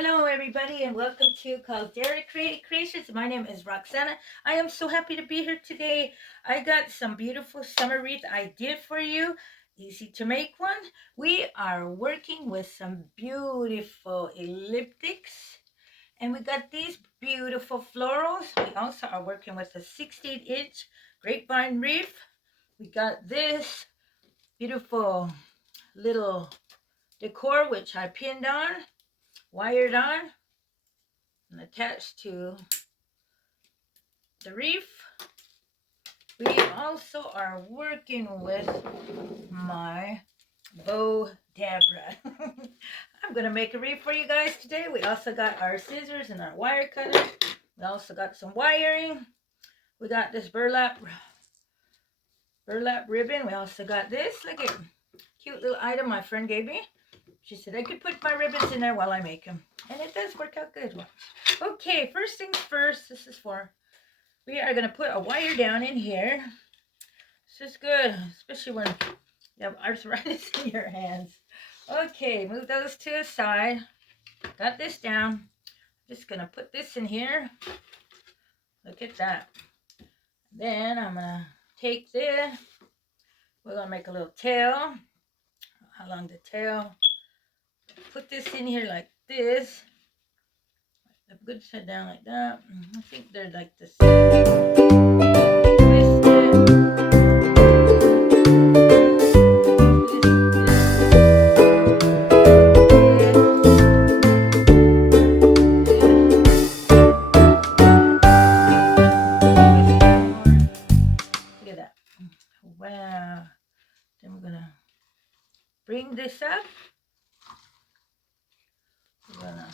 Hello, everybody, and welcome to Caldera Creations. My name is Roxana. I am so happy to be here today. I got some beautiful summer wreath I did for you. Easy to make one. We are working with some beautiful elliptics, and we got these beautiful florals. We also are working with a 16-inch grapevine wreath. We got this beautiful little decor, which I pinned on, wired on, and attached to the wreath. We also are working with my bow Dabra. I'm gonna make a wreath for you guys today. We also got our scissors and our wire cutter. We also got some wiring. We got this burlap ribbon. We also got this. Look at cute little item my friend gave me. She said I could put my ribbons in there while I make them, and it does work out good. Okay, first things first. We are going to put a wire down in here. This is good, especially when you have arthritis in your hands. Okay, move those to the side. Got this down. Just going to put this in here. Look at that. Then I'm going to take this. We're going to make a little tail along the tail. Put this in here like this. The good side down like that. I think they're like this. Twist it. Wow. Then we're gonna bring this up. We're gonna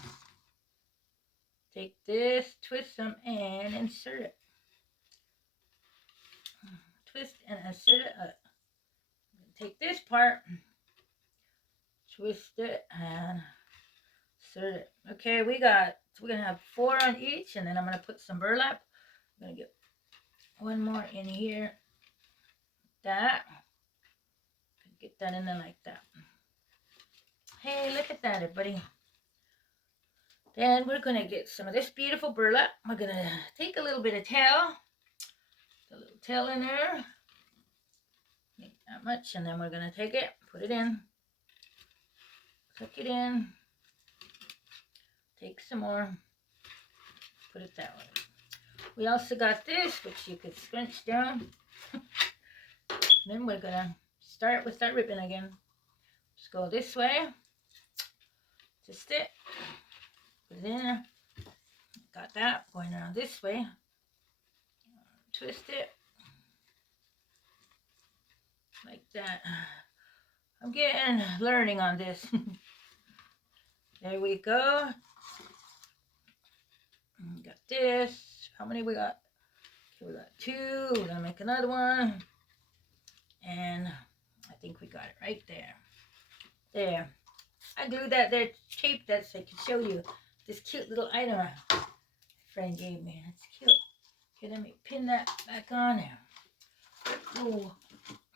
take this, twist them, and insert it. Twist and insert it up. Take this part, twist it, and insert it. Okay, we're gonna have 4 on each, and then I'm gonna put some burlap. I'm gonna get one more in here. That. Get that in there like that. Hey, look at that, everybody. Then we're going to get some of this beautiful burlap. We're going to take a little bit of tail. A little tail in there. Make that much. And then we're going to take it, put it in. Tuck it in. Take some more. Put it that way. We also got this, which you could scrunch down. Then we're going to start with that ribbon again. Just go this way. Twist it. Put it in. Got that. Going around this way. Twist it. Like that. I'm learning on this. There we go. Got this. How many we got? Okay, we got 2. We're gonna make another one. And I think we got it right there. There. I glued that there, taped that so I could show you this cute little item my friend gave me. It's cute. Okay, let me pin that back on there. Oh,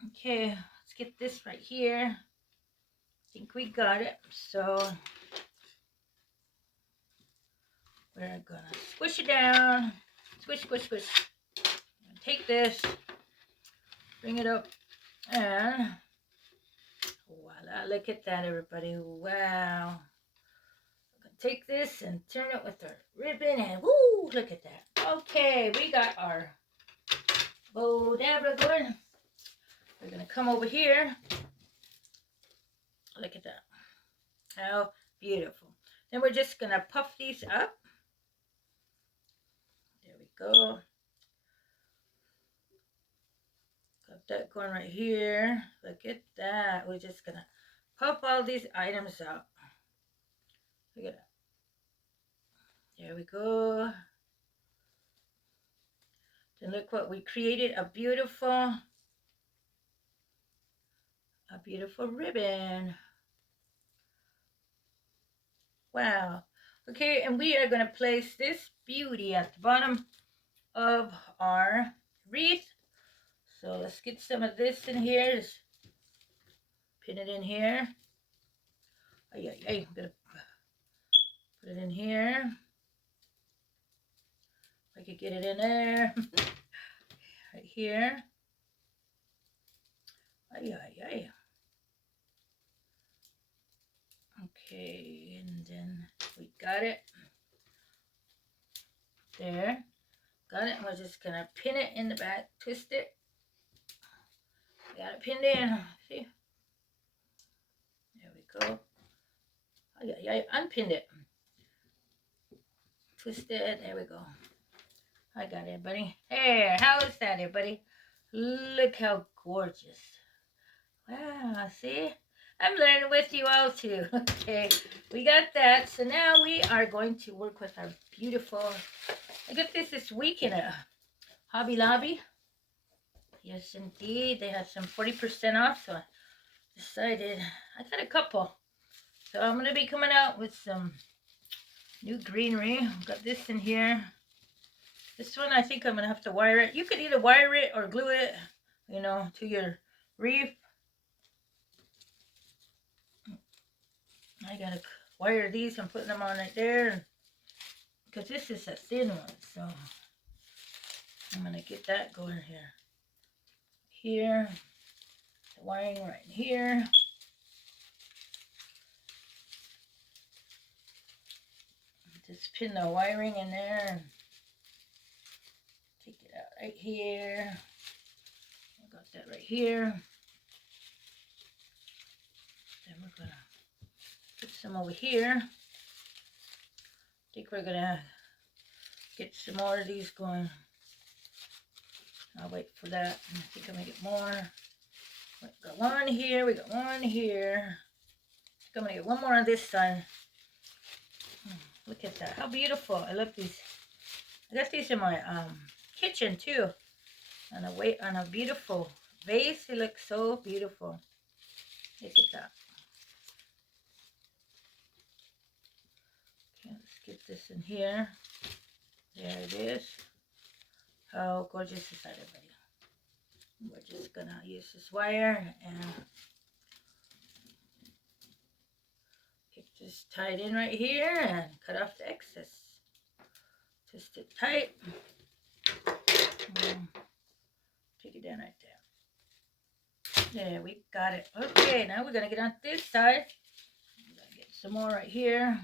okay, let's get this right here. I think we got it. So we're gonna squish it down. Squish, squish, squish. Take this, bring it up, and voila! Look at that, everybody! Wow. Take this and turn it with our ribbon, and woo! Look at that. Okay, we got our bow dabra going. We're gonna come over here. Look at that. How beautiful. Then we're just gonna puff these up. There we go. Got that going right here. Look at that. We're just gonna puff all these items up. Look at that. There we go. Then look what we created, a beautiful ribbon. Wow. Okay, and we are going to place this beauty at the bottom of our wreath. So let's get some of this in here. Just pin it in here. I'm going to Put it in here. I could get it in there. Right here. Ay, ay, ay. Okay, and then we got it. There. Got it. We're just going to pin it in the back. Twist it. Got it pinned in. See? There we go. Ay, ay, ay. Unpinned it. Twist it. There we go. I got it, buddy. There. How is that, everybody? Look how gorgeous. Wow, see? I'm learning with you all too. Okay, we got that. So now we are going to work with our beautiful, I got this week in a Hobby Lobby. Yes, indeed. They had some 40% off, so I decided, I got a couple. So I'm going to be coming out with some new greenery. Got this in here. This one, I think I'm going to have to wire it. You could either wire it or glue it, you know, to your Wreath. I got to wire these and put them on right there. Because this is a thin one, so I'm going to get that going here. Here. The wiring right here. Just pin the wiring in there and take it out right here. I got that right here. Then we're going to put some over here. I think we're going to get some more of these going. I'll wait for that. I think I'm going to get more. We got one here. We got one here. I think I'm going to get one more on this side. Look at that. How beautiful. I love these. I got these in my kitchen too. On a beautiful vase. They look so beautiful. Look at that. Okay, let's get this in here. There it is. How gorgeous is that, everybody? We're just gonna use this wire and get this tied in right here and cut off the excess. Twist it tight. Take it down right there. There, we got it. Okay, now we're gonna get on this side. I'm gonna get some more right here.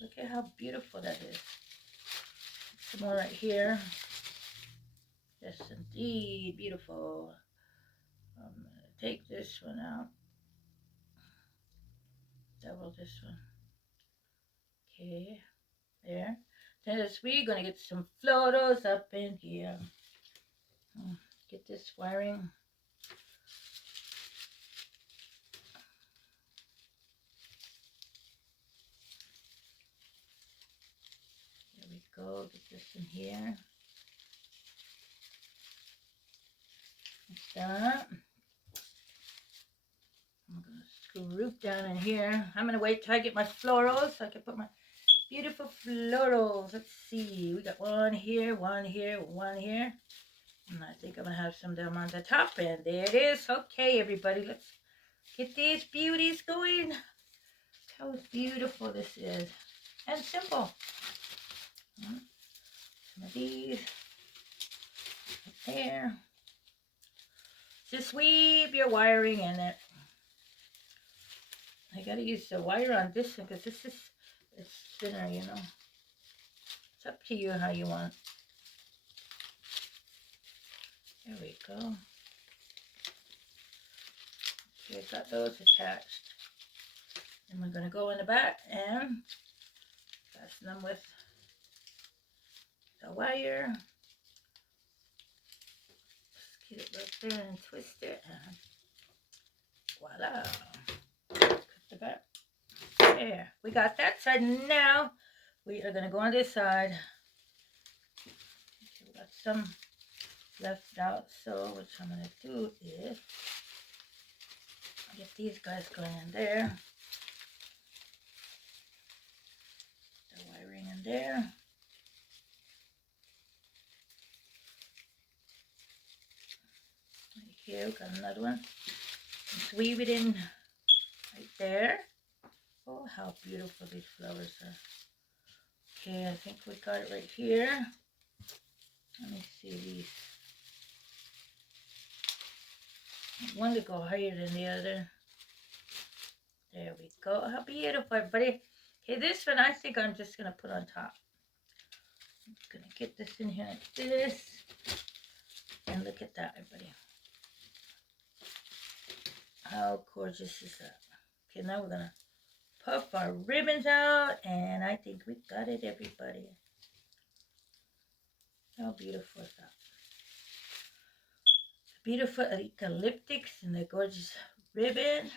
Look at how beautiful that is. Some more right here. Yes, indeed, beautiful. I'm gonna take this one out. Double this one. Okay, there. Then we're gonna get some floaters up in here. Get this wiring. There we go. Get this in here. Like that. I'm gonna screw down in here. I'm gonna wait till I get my florals so I can put my beautiful florals. Let's see. We got one here, one here, one here. And I think I'm going to have some of them on the top end. There it is. Okay, everybody. Let's get these beauties going. How beautiful this is. And simple. Some of these. Right there. Just weave your wiring in it. I got to use the wire on this one because this is it's thinner, you know. It's up to you how you want. There we go. Okay, got those attached. And we're going to go in the back and fasten them with the wire. Just get it right there and twist it. And voila. Cut the back. There. We got that side. Now we are going to go on this side. Okay, we got some left out, so what I'm going to do is get these guys going in there, the wiring in there, right here. We got another one. Let's weave it in right there. Oh, how beautiful these flowers are. Okay, I think we got it right here. Let me see these. One to go higher than the other. There we go. How beautiful, everybody. Okay, this one I think I'm just going to put on top. I'm just going to get this in here like this. And look at that, everybody. How gorgeous is that? Okay, now we're going to puff our ribbons out. And I think we got it, everybody. How beautiful is that? Beautiful eucalyptics and the gorgeous ribbon.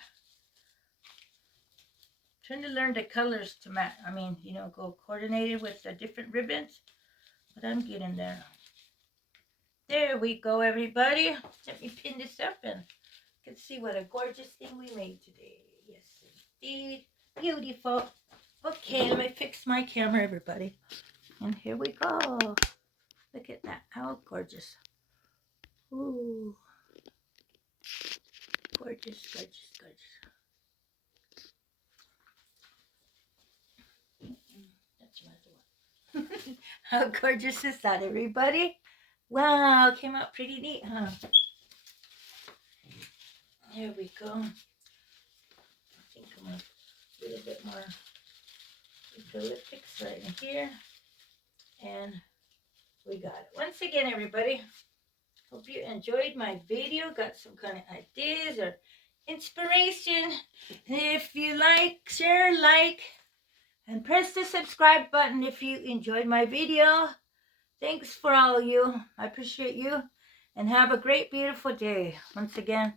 Trying to learn the colors to match. I mean, you know, go coordinated with the different ribbons. But I'm getting there. There we go, everybody. Let me pin this up and you can see what a gorgeous thing we made today. Yes, indeed. Beautiful. Okay, let me fix my camera, everybody. And here we go. Look at that. How gorgeous. Ooh. Gorgeous, gorgeous, gorgeous. That's another one. How gorgeous is that, everybody? Wow, came out pretty neat, huh? There we go. I think I'm going to put a little bit more eucalyptics right in here. And we got it. Once again, everybody, hope you enjoyed my video. Got some kind of ideas or inspiration. If you like, share, like, and press the subscribe button if you enjoyed my video. Thanks for all of you. I appreciate you. And have a great, beautiful day. Once again,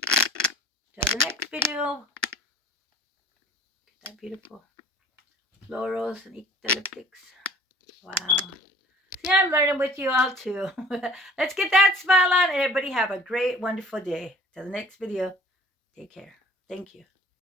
till the next video. Get that beautiful florals and eucalyptics. Wow. See, I'm learning with you all too. Let's get that smile on and everybody have a great, wonderful day. Till the next video. Take care. Thank you.